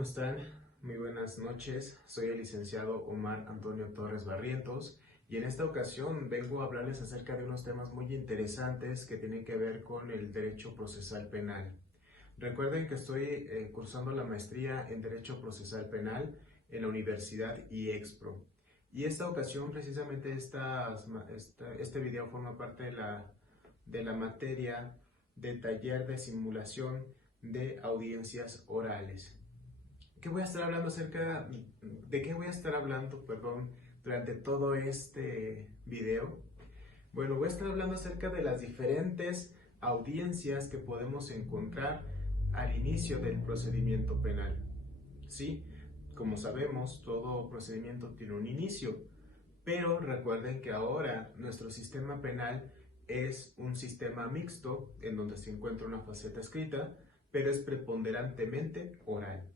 ¿cómo están? Muy buenas noches. Soy el licenciado Omar Antonio Torres Barrientos y en esta ocasión vengo a hablarles acerca de unos temas muy interesantes que tienen que ver con el derecho procesal penal. Recuerden que estoy cursando la maestría en Derecho Procesal Penal en la Universidad IEXPRO. Y esta ocasión, precisamente este video forma parte de la materia de taller de simulación de audiencias orales. ¿De qué voy a estar hablando, durante todo este video? Bueno, voy a estar hablando acerca de las diferentes audiencias que podemos encontrar al inicio del procedimiento penal. Sí, como sabemos, todo procedimiento tiene un inicio, pero recuerden que ahora nuestro sistema penal es un sistema mixto en donde se encuentra una faceta escrita, pero es preponderantemente oral.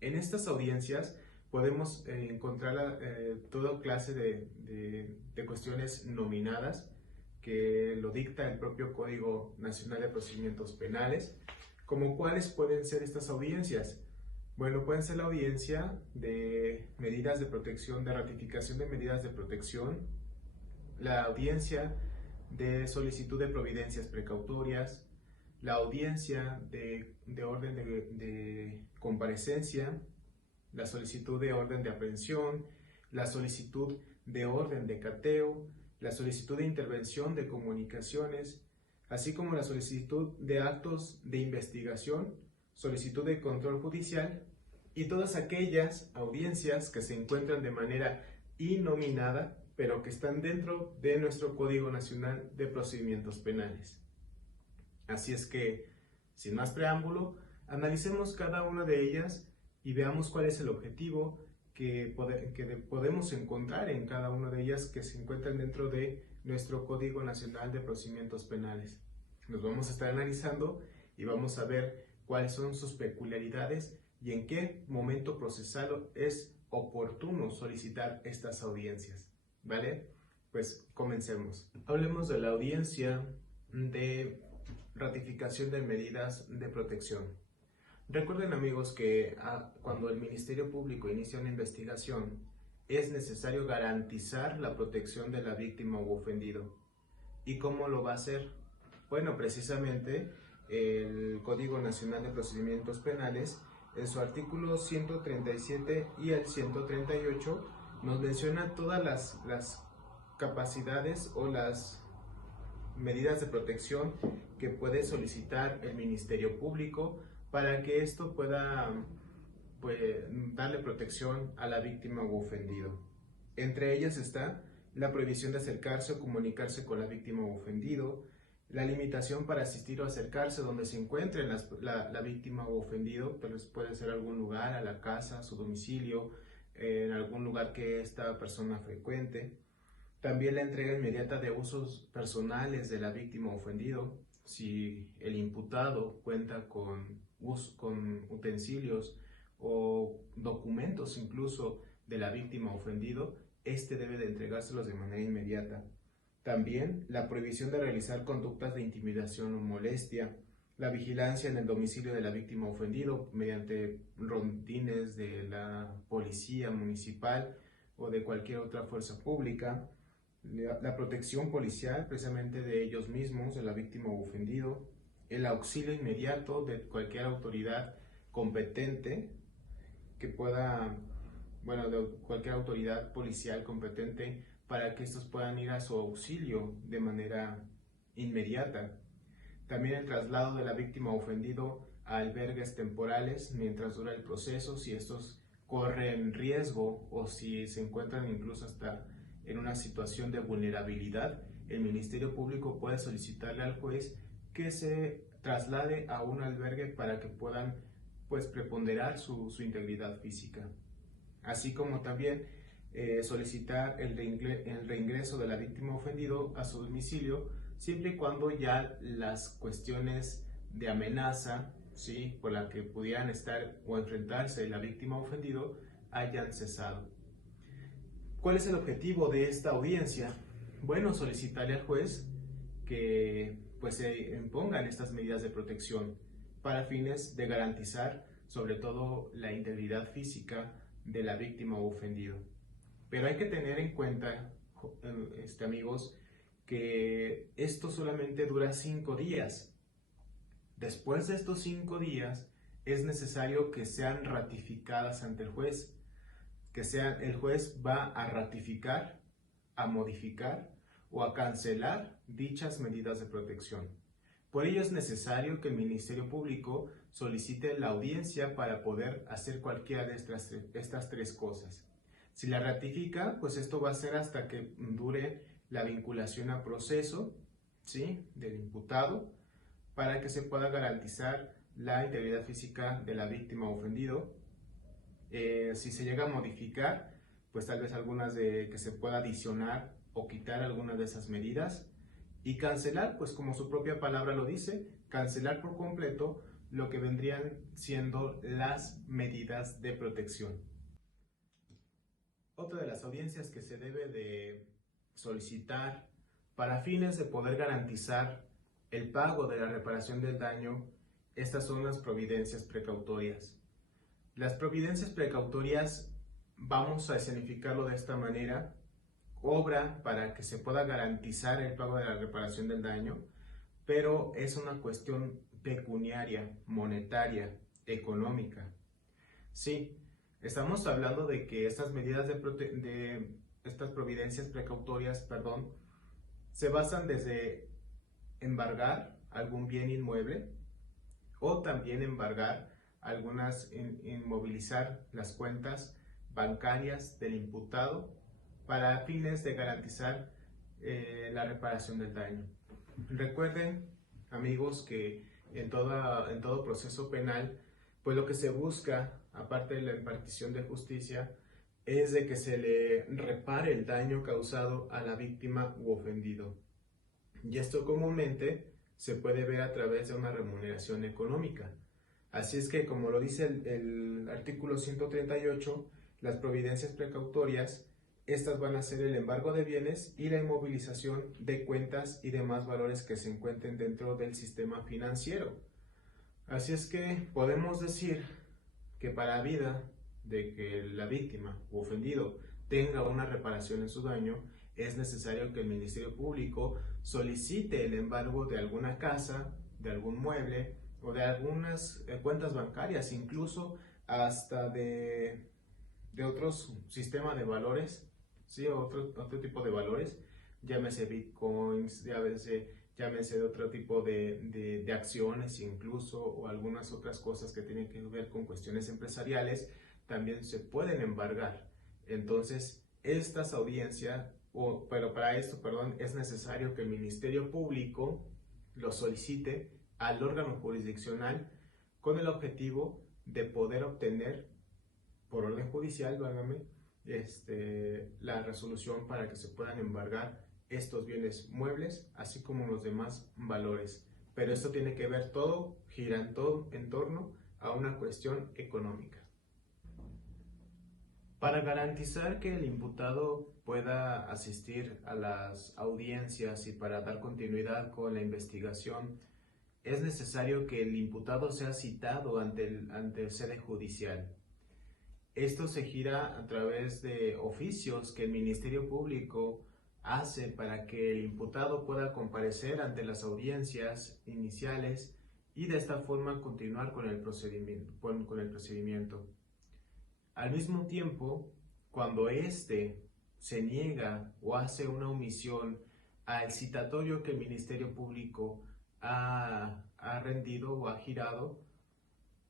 En estas audiencias podemos encontrar toda clase de cuestiones nominadas que lo dicta el propio Código Nacional de Procedimientos Penales. ¿Como cuáles pueden ser estas audiencias? Bueno, pueden ser la audiencia de medidas de protección, de ratificación de medidas de protección, la audiencia de solicitud de providencias precautorias, la audiencia de orden de comparecencia, la solicitud de orden de aprehensión, la solicitud de orden de cateo, la solicitud de intervención de comunicaciones, así como la solicitud de actos de investigación, solicitud de control judicial y todas aquellas audiencias que se encuentran de manera innominada, pero que están dentro de nuestro Código Nacional de Procedimientos Penales. Así es que, sin más preámbulo, analicemos cada una de ellas y veamos cuál es el objetivo que podemos encontrar en cada una de ellas que se encuentran dentro de nuestro Código Nacional de Procedimientos Penales. Los vamos a estar analizando y vamos a ver cuáles son sus peculiaridades y en qué momento procesal es oportuno solicitar estas audiencias. ¿Vale? Pues comencemos. Hablemos de la audiencia de ratificación de medidas de protección. Recuerden, amigos, que cuando el Ministerio Público inicia una investigación, es necesario garantizar la protección de la víctima u ofendido. ¿Y cómo lo va a hacer? Bueno, precisamente el Código Nacional de Procedimientos Penales, en su artículo 137 y el 138, nos menciona todas las capacidades o las medidas de protección que puede solicitar el Ministerio Público para que esto pueda darle protección a la víctima u ofendido. Entre ellas está la prohibición de acercarse o comunicarse con la víctima u ofendido, la limitación para asistir o acercarse donde se encuentre la víctima u ofendido, pero puede ser algún lugar, a la casa, a su domicilio, en algún lugar que esta persona frecuente. También la entrega inmediata de usos personales de la víctima o ofendido. Si el imputado cuenta con utensilios o documentos incluso de la víctima o ofendido, este debe de entregárselos de manera inmediata. También la prohibición de realizar conductas de intimidación o molestia, la vigilancia en el domicilio de la víctima o ofendido mediante rondines de la policía municipal o de cualquier otra fuerza pública, la protección policial precisamente de ellos mismos, de la víctima o ofendido, el auxilio inmediato de cualquier autoridad competente que pueda, de cualquier autoridad policial competente para que estos puedan ir a su auxilio de manera inmediata. También el traslado de la víctima o ofendido a albergues temporales mientras dura el proceso, si estos corren riesgo o si se encuentran incluso hasta en una situación de vulnerabilidad, el Ministerio Público puede solicitarle al juez que se traslade a un albergue para que puedan preponderar su integridad física. Así como también solicitar el reingreso de la víctima ofendido a su domicilio, siempre y cuando ya las cuestiones de amenaza, ¿sí?, por la que pudieran estar o enfrentarse la víctima ofendido hayan cesado. ¿Cuál es el objetivo de esta audiencia? Bueno, solicitarle al juez que se impongan estas medidas de protección para fines de garantizar sobre todo la integridad física de la víctima o ofendido. Pero hay que tener en cuenta, amigos, que esto solamente dura 5 días. Después de estos 5 días, es necesario que sean ratificadas ante el juez, el juez va a ratificar, a modificar o a cancelar dichas medidas de protección. Por ello es necesario que el Ministerio Público solicite la audiencia para poder hacer cualquiera de estas 3 cosas. Si la ratifica, pues esto va a ser hasta que dure la vinculación a proceso, ¿sí?, del imputado, para que se pueda garantizar la integridad física de la víctima o ofendido. Si se llega a modificar, pues tal vez que se pueda adicionar o quitar algunas de esas medidas, y cancelar, pues como su propia palabra lo dice, cancelar por completo lo que vendrían siendo las medidas de protección. Otra de las audiencias que se debe de solicitar para fines de poder garantizar el pago de la reparación del daño, estas son las providencias precautorias. Las providencias precautorias, vamos a escenificarlo de esta manera: obra para que se pueda garantizar el pago de la reparación del daño, pero es una cuestión pecuniaria, monetaria, económica. Sí, estamos hablando de que estas medidas estas providencias precautorias, se basan desde embargar algún bien inmueble o también embargar inmovilizar las cuentas bancarias del imputado para fines de garantizar la reparación del daño. Recuerden, amigos, que en todo proceso penal, pues lo que se busca, aparte de la impartición de justicia, es de que se le repare el daño causado a la víctima u ofendido. Y esto comúnmente se puede ver a través de una remuneración económica. Así es que, como lo dice el artículo 138, las providencias precautorias, estas van a ser el embargo de bienes y la inmovilización de cuentas y demás valores que se encuentren dentro del sistema financiero. Así es que podemos decir que para vida de que la víctima u ofendido tenga una reparación en su daño, es necesario que el Ministerio Público solicite el embargo de alguna casa, de algún mueble o de algunas cuentas bancarias, incluso hasta de otros sistemas de valores, ¿sí? Otro tipo de valores, llámese bitcoins, llámese de otro tipo de acciones incluso, o algunas otras cosas que tienen que ver con cuestiones empresariales, también se pueden embargar. Entonces, estas audiencias, pero para esto, es necesario que el Ministerio Público lo solicite al órgano jurisdiccional con el objetivo de poder obtener, por orden judicial, la resolución para que se puedan embargar estos bienes muebles, así como los demás valores. Pero esto tiene que ver gira en torno a una cuestión económica. Para garantizar que el imputado pueda asistir a las audiencias y para dar continuidad con la investigación, es necesario que el imputado sea citado ante sede judicial. Esto se gira a través de oficios que el Ministerio Público hace para que el imputado pueda comparecer ante las audiencias iniciales y de esta forma continuar con el procedimiento. Al mismo tiempo, cuando éste se niega o hace una omisión al citatorio que el Ministerio Público ha rendido o ha girado,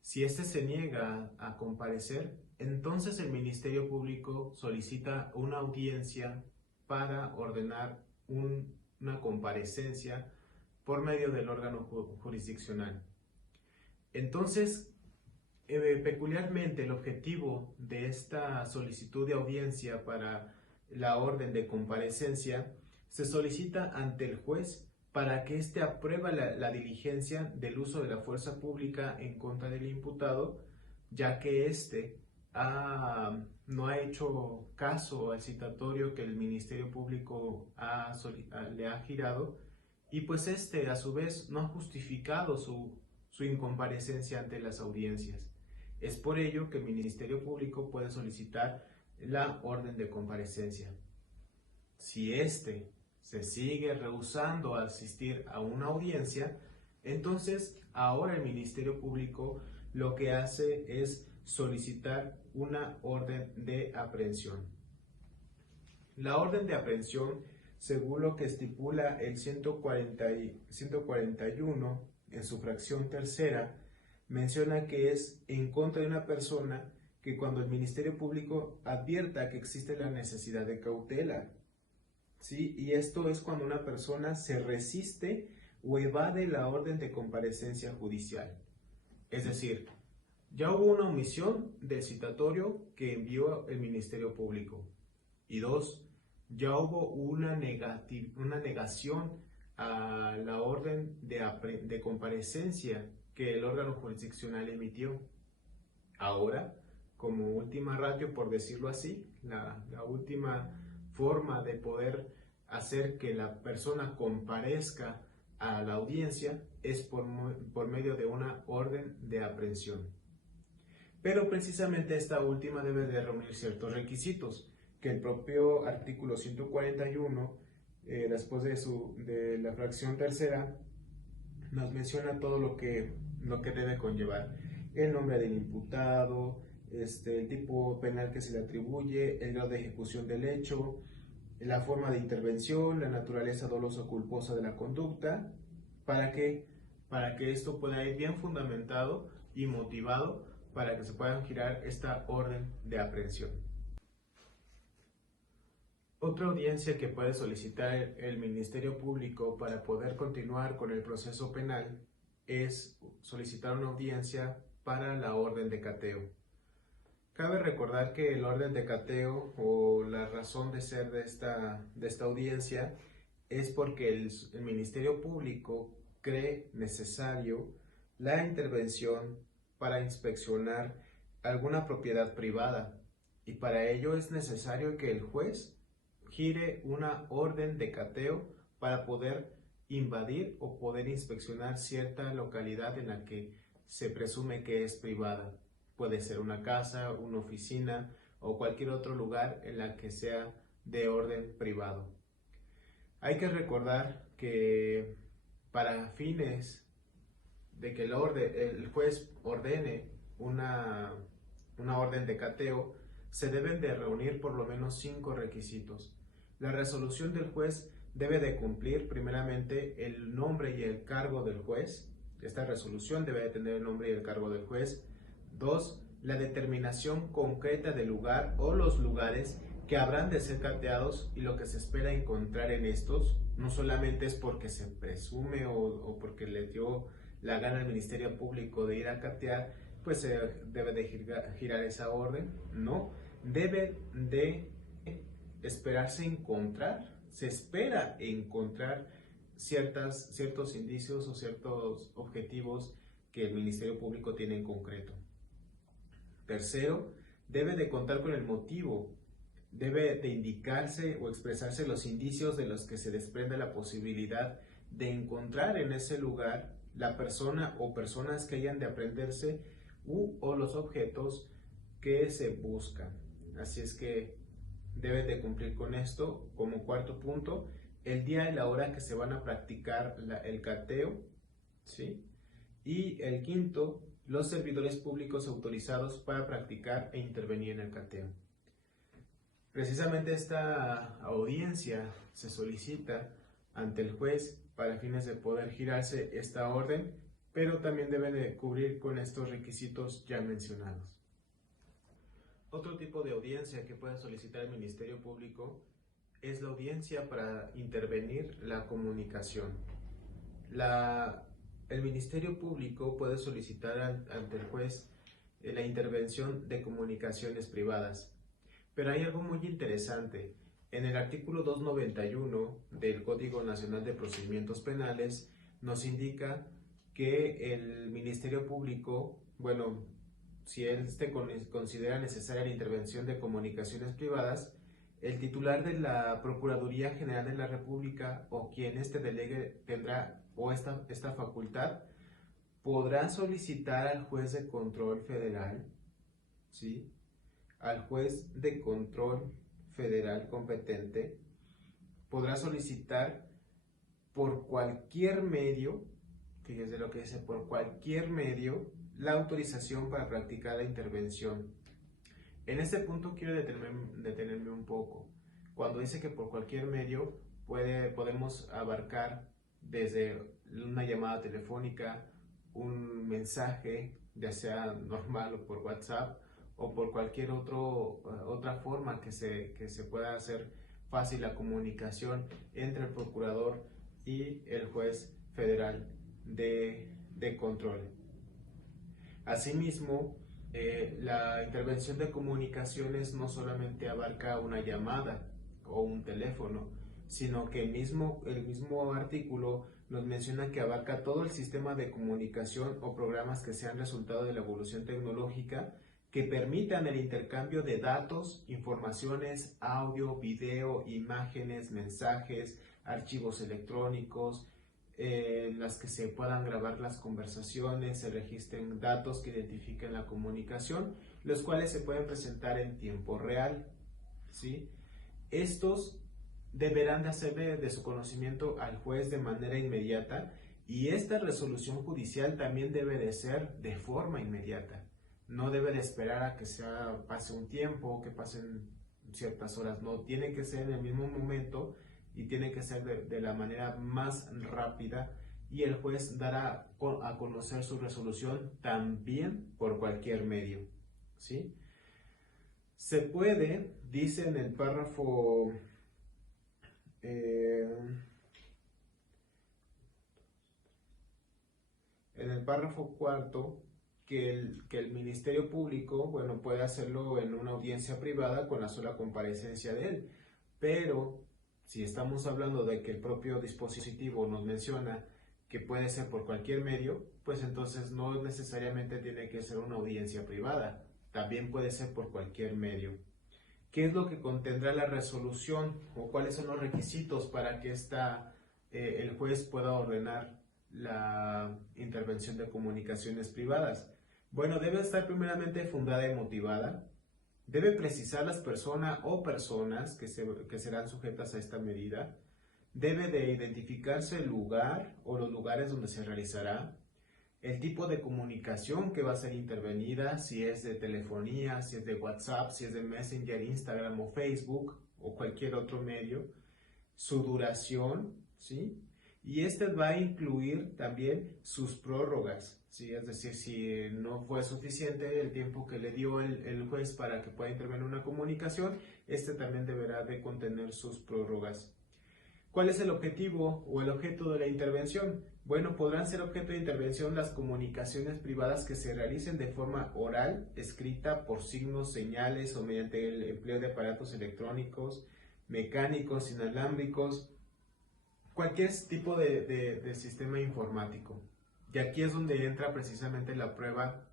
si éste se niega a comparecer, entonces el Ministerio Público solicita una audiencia para ordenar una comparecencia por medio del órgano jurisdiccional. Entonces, peculiarmente el objetivo de esta solicitud de audiencia para la orden de comparecencia se solicita ante el juez para que éste apruebe la diligencia del uso de la fuerza pública en contra del imputado, ya que éste no ha hecho caso al citatorio que el Ministerio Público le ha girado, y pues a su vez no ha justificado su incomparecencia ante las audiencias. Es por ello que el Ministerio Público puede solicitar la orden de comparecencia. Si éste se sigue rehusando a asistir a una audiencia, entonces ahora el Ministerio Público lo que hace es solicitar una orden de aprehensión. La orden de aprehensión, según lo que estipula el 141 en su fracción tercera, menciona que es en contra de una persona que cuando el Ministerio Público advierta que existe la necesidad de cautela, ¿sí? Y esto es cuando una persona se resiste o evade la orden de comparecencia judicial. Es decir, ya hubo una omisión del citatorio que envió el Ministerio Público. Y dos, ya hubo una negación a la orden de comparecencia que el órgano jurisdiccional emitió. Ahora, como última ratio, por decirlo así, la última forma de poder hacer que la persona comparezca a la audiencia es por medio de una orden de aprehensión. Pero precisamente esta última debe de reunir ciertos requisitos que el propio artículo 141, después de la fracción tercera, nos menciona todo lo que debe conllevar: el nombre del imputado, el tipo penal que se le atribuye, el grado de ejecución del hecho, la forma de intervención, la naturaleza dolosa o culposa de la conducta, para que esto pueda ir bien fundamentado y motivado para que se pueda girar esta orden de aprehensión. Otra audiencia que puede solicitar el Ministerio Público para poder continuar con el proceso penal es solicitar una audiencia para la orden de cateo. Cabe recordar que el orden de cateo, o la razón de ser de esta audiencia, es porque el Ministerio Público cree necesario la intervención para inspeccionar alguna propiedad privada, y para ello es necesario que el juez gire una orden de cateo para poder invadir o poder inspeccionar cierta localidad en la que se presume que es privada. Puede ser una casa, una oficina o cualquier otro lugar en la que sea de orden privado. Hay que recordar que para fines de que el juez ordene una orden de cateo, se deben de reunir por lo menos 5 requisitos. La resolución del juez debe de cumplir primeramente el nombre y el cargo del juez. Esta resolución debe de tener el nombre y el cargo del juez. 2. La determinación concreta del lugar o los lugares que habrán de ser cateados y lo que se espera encontrar en estos. No solamente es porque se presume o porque le dio la gana al Ministerio Público de ir a catear, pues se debe de girar esa orden. No, debe de esperarse encontrar, se espera encontrar ciertos indicios o ciertos objetivos que el Ministerio Público tiene en concreto. Tercero, debe de contar con el motivo, debe de indicarse o expresarse los indicios de los que se desprende la posibilidad de encontrar en ese lugar la persona o personas que hayan de aprehenderse o los objetos que se buscan. Así es que debe de cumplir con esto. Como cuarto punto, el día y la hora que se van a practicar el cateo, ¿sí? Y el quinto, los servidores públicos autorizados para practicar e intervenir en el cateo. Precisamente esta audiencia se solicita ante el juez para fines de poder girarse esta orden, pero también debe de cubrir con estos requisitos ya mencionados. Otro tipo de audiencia que puede solicitar el Ministerio Público es la audiencia para intervenir la comunicación. El Ministerio Público puede solicitar ante el juez la intervención de comunicaciones privadas. Pero hay algo muy interesante. En el artículo 291 del Código Nacional de Procedimientos Penales nos indica que el Ministerio Público, si considera necesaria la intervención de comunicaciones privadas, el titular de la Procuraduría General de la República o quien delegue tendrá esta facultad podrá solicitar al juez de control federal, ¿sí? Al juez de control federal competente, podrá solicitar por cualquier medio, fíjese lo que dice, por cualquier medio, la autorización para practicar la intervención. En este punto quiero detenerme un poco. Cuando dice que por cualquier medio podemos abarcar desde una llamada telefónica, un mensaje, ya sea normal o por WhatsApp, o por cualquier otra forma que se pueda hacer fácil la comunicación entre el procurador y el juez federal de control. Asimismo, la intervención de comunicaciones no solamente abarca una llamada o un teléfono, sino que el mismo artículo nos menciona que abarca todo el sistema de comunicación o programas que sean resultado de la evolución tecnológica que permitan el intercambio de datos, informaciones, audio, video, imágenes, mensajes, archivos electrónicos, en las que se puedan grabar las conversaciones, se registren datos que identifiquen la comunicación, los cuales se pueden presentar en tiempo real, ¿sí? Estos deberán de hacer de su conocimiento al juez de manera inmediata, y esta resolución judicial también debe de ser de forma inmediata. No debe de esperar a que pase un tiempo, que pasen ciertas horas, no, tiene que ser en el mismo momento y tiene que ser de la manera más rápida, y el juez dará a conocer su resolución también por cualquier medio, ¿sí? Se puede, dice en el párrafo cuarto, que el Ministerio Público, bueno, puede hacerlo en una audiencia privada con la sola comparecencia de él, pero si estamos hablando de que el propio dispositivo nos menciona que puede ser por cualquier medio, pues entonces no necesariamente tiene que ser una audiencia privada, también puede ser por cualquier medio. ¿Qué es lo que contendrá la resolución o cuáles son los requisitos para que el juez pueda ordenar la intervención de comunicaciones privadas? Bueno, debe estar primeramente fundada y motivada. Debe precisar las personas o personas que serán sujetas a esta medida. Debe de identificarse el lugar o los lugares donde se realizará. El tipo de comunicación que va a ser intervenida, si es de telefonía, si es de WhatsApp, si es de Messenger, Instagram o Facebook o cualquier otro medio. Su duración, ¿sí? Y este va a incluir también sus prórrogas, ¿sí? Es decir, si no fue suficiente el tiempo que le dio el juez para que pueda intervenir una comunicación, este también deberá de contener sus prórrogas. ¿Cuál es el objetivo o el objeto de la intervención? Bueno, podrán ser objeto de intervención las comunicaciones privadas que se realicen de forma oral, escrita, por signos, señales o mediante el empleo de aparatos electrónicos, mecánicos, inalámbricos, cualquier tipo de sistema informático. Y aquí es donde entra precisamente la prueba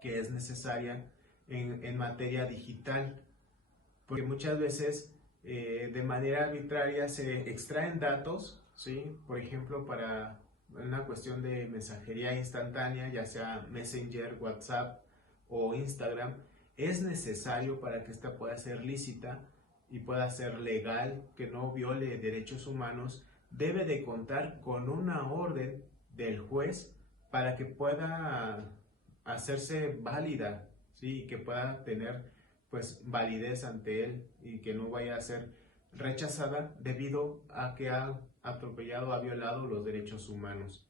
que es necesaria en materia digital, porque muchas veces de manera arbitraria se extraen datos, ¿sí? Por ejemplo, para una cuestión de mensajería instantánea, ya sea Messenger, WhatsApp o Instagram, es necesario para que esta pueda ser lícita y pueda ser legal, que no viole derechos humanos, debe de contar con una orden del juez para que pueda hacerse válida, ¿sí? Y que pueda tener pues validez ante él y que no vaya a ser rechazada debido a que ha atropellado, ha violado los derechos humanos.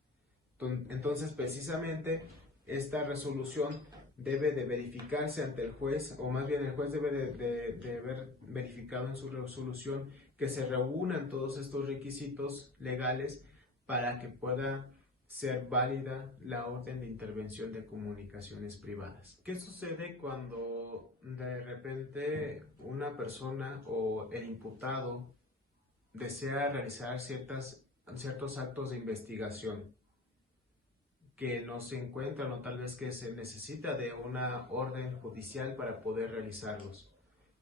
Entonces, precisamente, esta resolución debe de verificarse ante el juez, o más bien el juez debe de haber verificado en su resolución que se reúnan todos estos requisitos legales para que pueda ser válida la orden de intervención de comunicaciones privadas. ¿Qué sucede cuando de repente una persona o el imputado desea realizar ciertos actos de investigación que no se encuentran, o tal vez que se necesita de una orden judicial para poder realizarlos?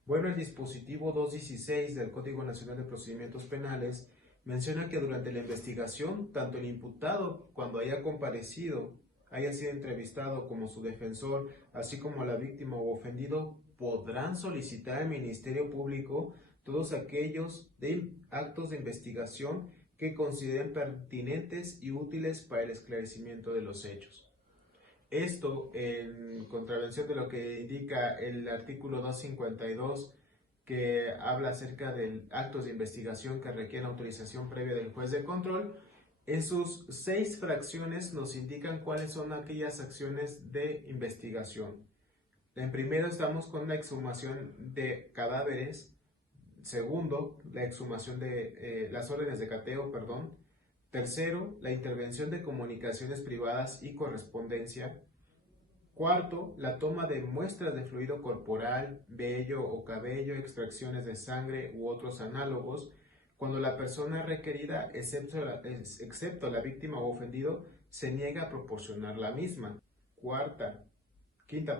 Bueno, el dispositivo 216 del Código Nacional de Procedimientos Penales menciona que durante la investigación, tanto el imputado, cuando haya comparecido haya sido entrevistado como su defensor, así como la víctima o ofendido, podrán solicitar al Ministerio Público todos aquellos actos de investigación que consideren pertinentes y útiles para el esclarecimiento de los hechos. Esto en contravención de lo que indica el artículo 252, que habla acerca de actos de investigación que requieren autorización previa del juez de control. En sus 6 fracciones nos indican cuáles son aquellas acciones de investigación. En primero estamos con la exhumación de cadáveres. Segundo, la exhumación de las órdenes de cateo, perdón. Tercero, la intervención de comunicaciones privadas y correspondencia. Cuarto, la toma de muestras de fluido corporal, vello o cabello, extracciones de sangre u otros análogos, cuando la persona requerida, excepto la víctima o ofendido, se niega a proporcionar la misma. Quinta,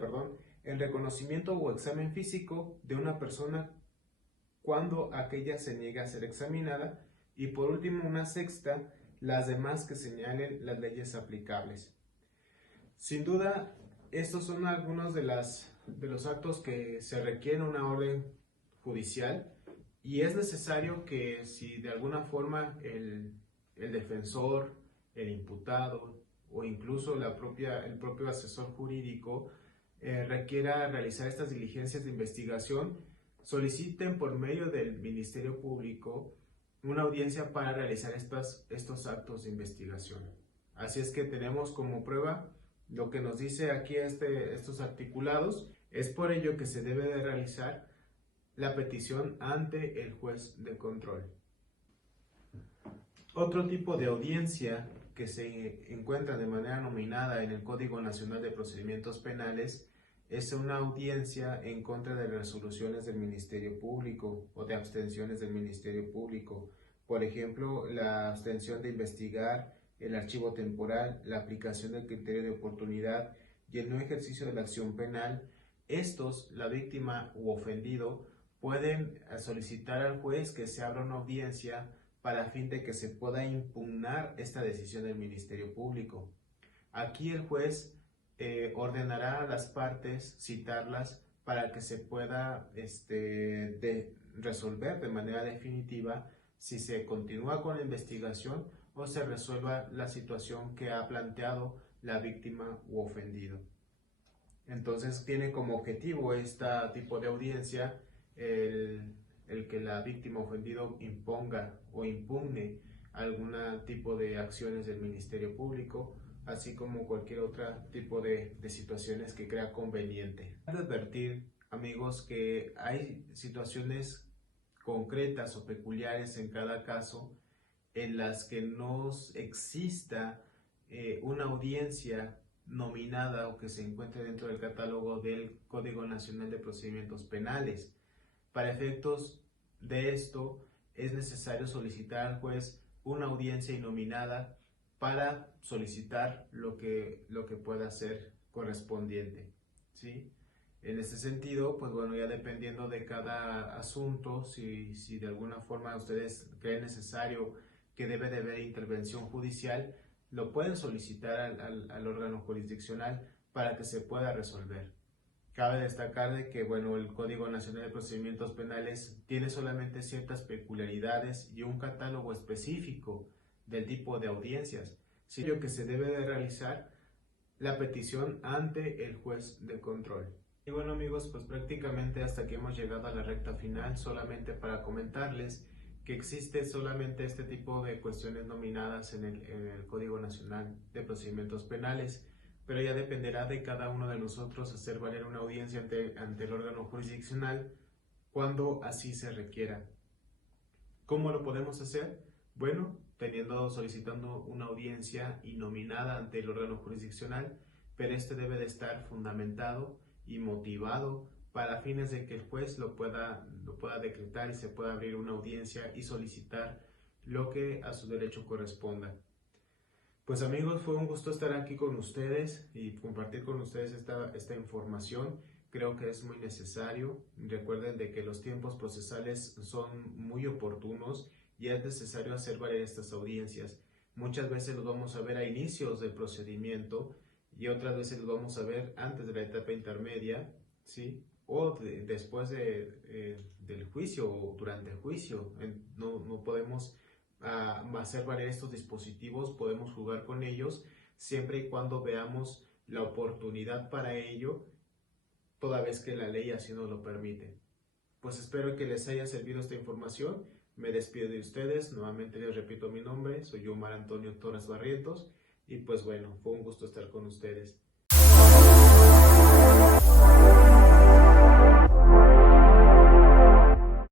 el reconocimiento o examen físico de una persona cuando aquella se niega a ser examinada. Y por último, una sexta, las demás que señalen las leyes aplicables. Sin duda, estos son algunos de los actos que se requieren una orden judicial, y es necesario que si de alguna forma el defensor, el imputado o incluso el propio asesor jurídico requiera realizar estas diligencias de investigación, soliciten por medio del Ministerio Público una audiencia para realizar estos actos de investigación. Así es que tenemos como prueba lo que nos dice aquí estos articulados. Es por ello que se debe de realizar la petición ante el juez de control. Otro tipo de audiencia que se encuentra de manera nominada en el Código Nacional de Procedimientos Penales es una audiencia en contra de resoluciones del Ministerio Público o de abstenciones del Ministerio Público. Por ejemplo, la abstención de investigar, el archivo temporal, la aplicación del criterio de oportunidad y el no ejercicio de la acción penal. Estos, la víctima u ofendido, pueden solicitar al juez que se abra una audiencia para fin de que se pueda impugnar esta decisión del Ministerio Público. Aquí el juez ordenará a las partes citarlas para que se pueda resolver de manera definitiva si se continúa con la investigación o se resuelva la situación que ha planteado la víctima u ofendido. Entonces tiene como objetivo este tipo de audiencia el que la víctima o ofendido imponga o impugne algún tipo de acciones del Ministerio Público, así como cualquier otro tipo de situaciones que crea conveniente. Hay que advertir, amigos, que hay situaciones concretas o peculiares en cada caso en las que no exista una audiencia nominada o que se encuentre dentro del catálogo del Código Nacional de Procedimientos Penales. Para efectos de esto, es necesario solicitar al juez una audiencia innominada para solicitar lo que pueda ser correspondiente, ¿sí? En este sentido, pues bueno, ya dependiendo de cada asunto, si de alguna forma ustedes creen necesario que debe de haber intervención judicial, lo pueden solicitar al órgano jurisdiccional para que se pueda resolver. Cabe destacar de que, bueno, el Código Nacional de Procedimientos Penales tiene solamente ciertas peculiaridades y un catálogo específico del tipo de audiencias, sino que se debe de realizar la petición ante el juez de control. Y bueno, amigos, pues prácticamente hasta aquí hemos llegado a la recta final, solamente para comentarles que existe solamente este tipo de cuestiones nominadas en el Código Nacional de Procedimientos Penales, pero ya dependerá de cada uno de nosotros hacer valer una audiencia ante el órgano jurisdiccional cuando así se requiera. ¿Cómo lo podemos hacer? Bueno, solicitando una audiencia innominada ante el órgano jurisdiccional, pero este debe de estar fundamentado y motivado para fines de que el juez lo pueda decretar y se pueda abrir una audiencia y solicitar lo que a su derecho corresponda. Pues amigos, fue un gusto estar aquí con ustedes y compartir con ustedes esta información. Creo que es muy necesario. Recuerden de que los tiempos procesales son muy oportunos y es necesario hacer valer estas audiencias. Muchas veces los vamos a ver a inicios del procedimiento y otras veces los vamos a ver antes de la etapa intermedia, ¿sí? O después del juicio o durante el juicio. No podemos hacer valer estos dispositivos, podemos jugar con ellos siempre y cuando veamos la oportunidad para ello, toda vez que la ley así nos lo permite. Pues espero que les haya servido esta información. Me despido de ustedes. Nuevamente les repito mi nombre. Soy Omar Antonio Torres Barrientos. Y pues bueno, fue un gusto estar con ustedes.